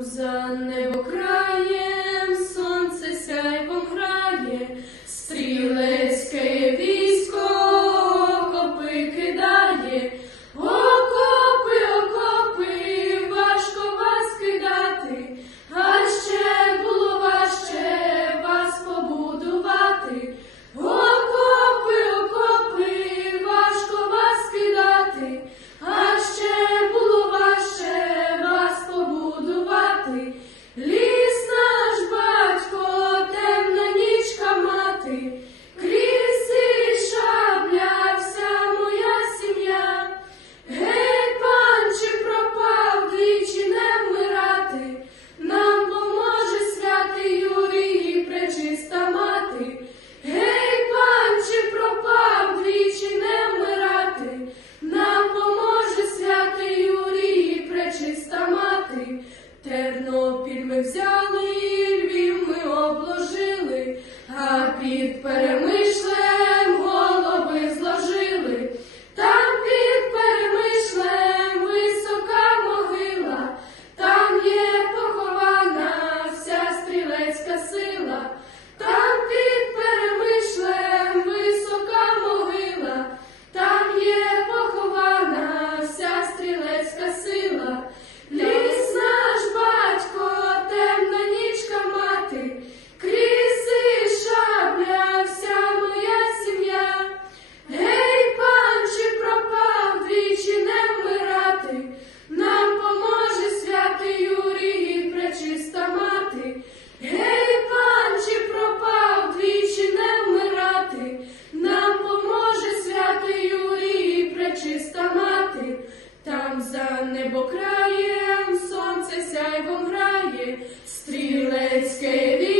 за небокраєм за небокраєм сонце сяйвом грає, стрілецьке військо